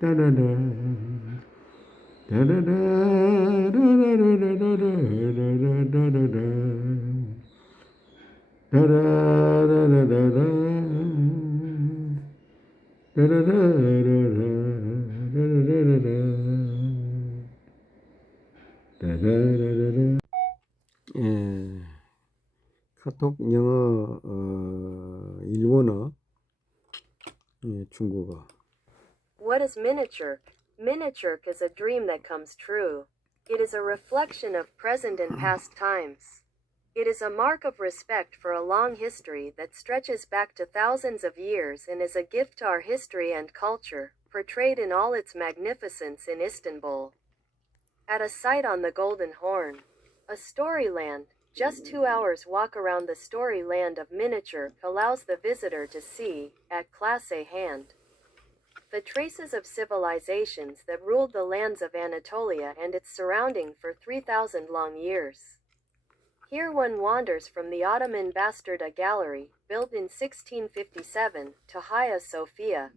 따라라 따라라 라라라라라라라라라라라 라라라라라라 라라라라라라라라라라 예, 카톡 영어, 일본어, 예, 중국어. What is miniature? Miniature is a dream that comes true. It is a reflection of present and past times. It is a mark of respect for a long history that stretches back to thousands of years and is a gift to our history and culture, portrayed in all its magnificence in Istanbul. At a site on the Golden Horn, a storyland, just 2 hours walk around the storyland of miniature allows the visitor to see, at class A hand, the traces of civilizations that ruled the lands of Anatolia and its surrounding for 3,000 long years. Here one wanders from the Ottoman Bastarda Gallery, built in 1657, to Hagia Sophia.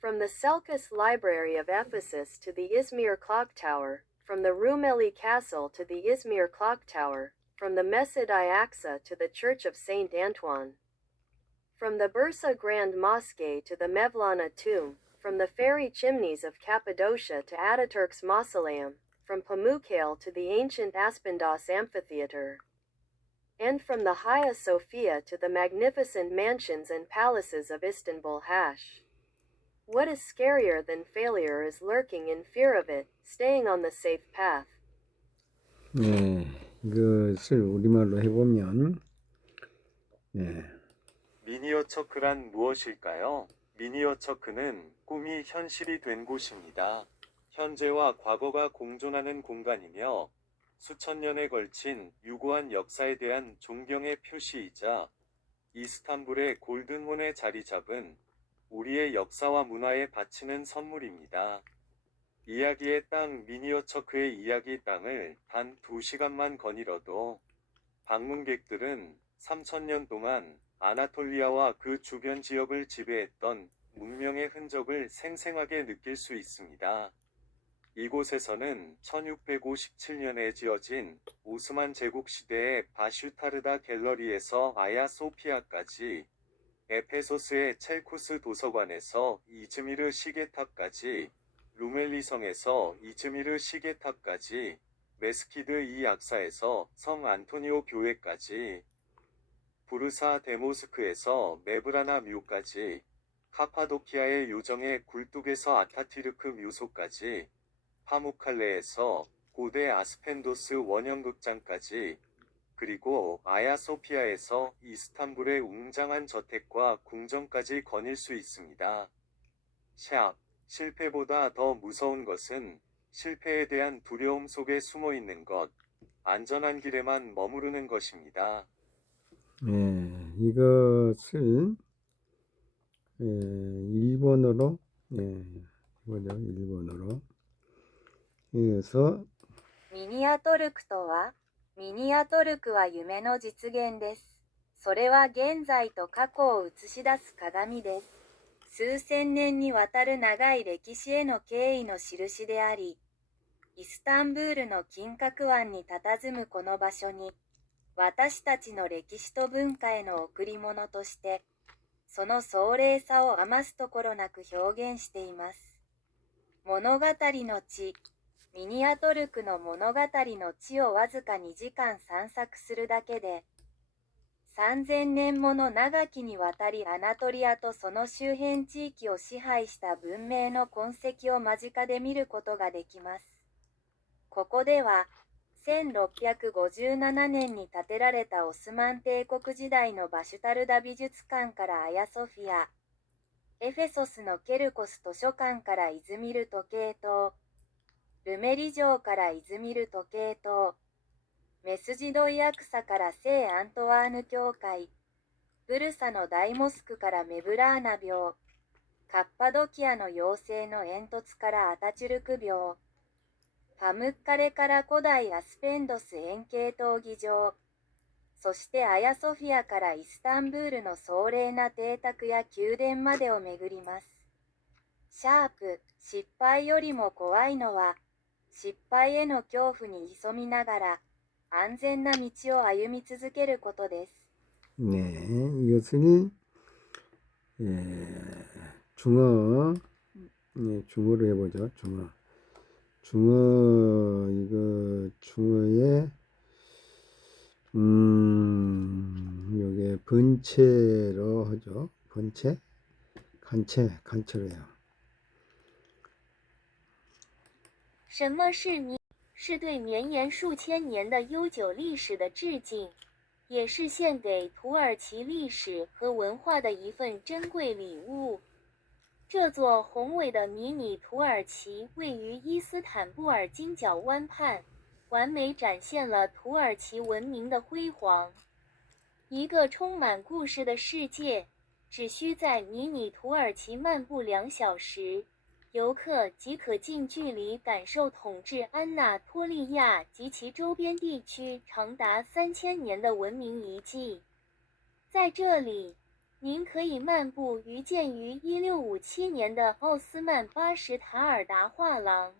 From the Seleucus Library of Ephesus to the Izmir Clock Tower, from the Rumeli Castle to the Izmir Clock Tower, from the Mesjid I Aqsa to the Church of Saint Antoine. From the Bursa Grand Mosque to the Mevlana tomb, from the fairy chimneys of Cappadocia to Ataturk's mausoleum, from Pamukkale to the ancient Aspendos amphitheater, and from the Hagia Sophia to the magnificent mansions and palaces of Istanbul Hash. What is scarier than failure is lurking in fear of it, staying on the safe path. 네, 이것을 우리말로 해보면, 네. 미니어처크란 무엇일까요? 미니어처크는 꿈이 현실이 된 곳입니다. 현재와 과거가 공존하는 공간이며 수천 년에 걸친 유구한 역사에 대한 존경의 표시이자 이스탄불의 골든혼에 자리 잡은 우리의 역사와 문화에 바치는 선물입니다. 이야기의 땅 미니어처크의 이야기 땅을 단 2시간만 거닐어도 방문객들은 3000년 동안 아나톨리아와 그 주변 지역을 지배했던 문명의 흔적을 생생하게 느낄 수 있습니다. 이곳에서는 1657년에 지어진 오스만 제국 시대의 바슈타르다 갤러리에서 아야 소피아까지, 에페소스의 첼쿠스 도서관에서 이즈미르 시계탑까지, 루멜리성에서 이즈미르 시계탑까지, 메스키드 이 악사에서 성 안토니오 교회까지, 부르사 데모스크에서 메브라나 묘까지, 카파도키아의 요정의 굴뚝에서 아타티르크 묘소까지, 파무칼레에서 고대 아스펜도스 원형극장까지, 그리고 아야소피아에서 이스탄불의 웅장한 저택과 궁전까지 거닐 수 있습니다. 샵, 실패보다 더 무서운 것은 실패에 대한 두려움 속에 숨어 있는 것, 안전한 길에만 머무르는 것입니다. 예, 이것을, 예, 일본어로, 예, 뭐죠, 일본어로. 그래서, ミニアトルクとは、ミニアトルクは夢の実現です。それは現在と過去を映し出す鏡です。数千年にわたる長い歴史への敬意の印であり、イスタンブールの金閣湾に佇むこの場所に、私たちの歴史と文化への贈り物として、その壮麗さを余すところなく表現しています。物語の地、ミニアトルクの物語の地をわずか2時間散策するだけで、3000年もの長きにわたりアナトリアとその周辺地域を支配した文明の痕跡を間近で見ることができます。ここでは、1657年に建てられたオスマン帝国時代のバシュタルダ美術館からアヤソフィア、エフェソスのケルコス図書館からイズミル時計塔、ルメリ城からイズミル時計塔、メスジドイアクサから聖アントワーヌ教会、ブルサの大モスクからメブラーナ廟、カッパドキアの妖精の煙突からアタチュルク廟、パムッカレから古代アスペンドス円形闘技場、そしてアヤソフィアからイスタンブールの壮麗な邸宅や宮殿までを巡ります。シャープ失敗よりも怖いのは失敗への恐怖に潜みながら安全な道を歩み続けることです。 네, 이것을 중어, 네, 중어로 해보죠. 중어 이거 중어에 요게 번체로 하죠. 번체, 간체로 해요. 什么是你？是对绵延数千年的悠久历史的致敬，也是献给土耳其历史和文化的一份珍贵礼物。这座宏伟的迷你土耳其位于伊斯坦布尔金角湾畔，完美展现了土耳其文明的辉煌。一个充满故事的世界，只需在迷你土耳其漫步2小时，游客即可近距离感受统治安纳托利亚及其周边地区长达3000年的文明遗迹。在这里，您可以漫步于建于1657年的奥斯曼巴什塔尔达画廊，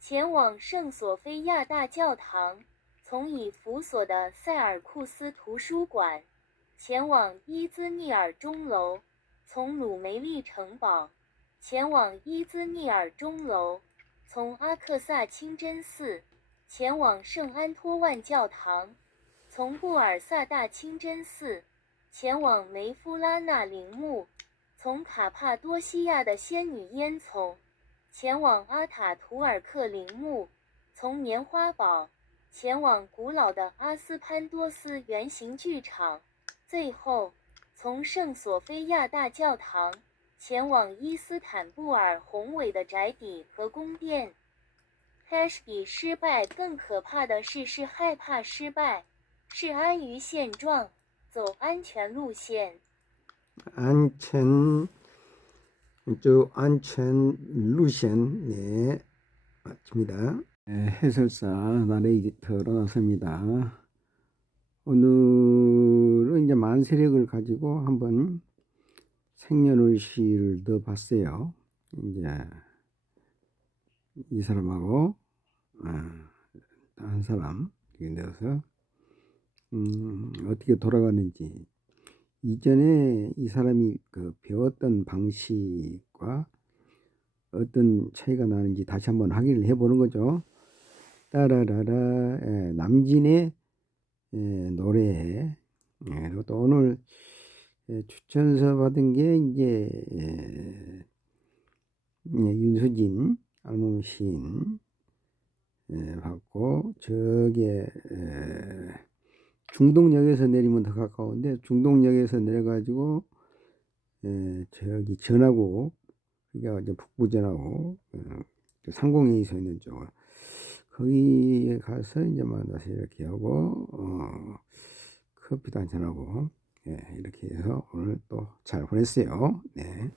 前往圣索菲亚大教堂，从已辅佐的塞尔库斯图书馆，前往伊兹密尔钟楼，从鲁梅利城堡，前往伊兹密尔钟楼，从阿克萨清真寺，前往圣安托万教堂，从布尔萨大清真寺，前往梅夫拉纳陵墓，从卡帕多西亚的仙女烟囱，前往阿塔图尔克陵墓，从棉花堡前往古老的阿斯潘多斯圆形剧场，最后从圣索菲亚大教堂前往伊斯坦布尔宏伟的宅邸和宫殿。比失败更可怕的是害怕失败，是安于现状，走安全路线。 안첸 루션, 네, 맞습니다. 해설사 나레이터로 나섭니다. 오늘은 이제 만세력을 가지고 한번 생년월시를 더 봤어요. 이제 이 사람하고 한 사람 이렇게 넣어서 어떻게 돌아가는지, 이전에 이 사람이 그 배웠던 방식과 어떤 차이가 나는지 다시 한번 확인을 해보는 거죠. 따라라라, 남진의 노래. 그리고 또 오늘 추천서 받은 게 이제 윤수진 알몸 시인 받고, 저게 중동역에서 내리면 더 가까운데 중동역에서 내려가지고 저기 전하고, 그게 이제 북부 전하고 상공회의 서 있는 쪽, 거기에 가서 이제 만나서 이렇게 하고 커피도 한잔하고 이렇게 해서 오늘 또 잘 보냈어요. 네.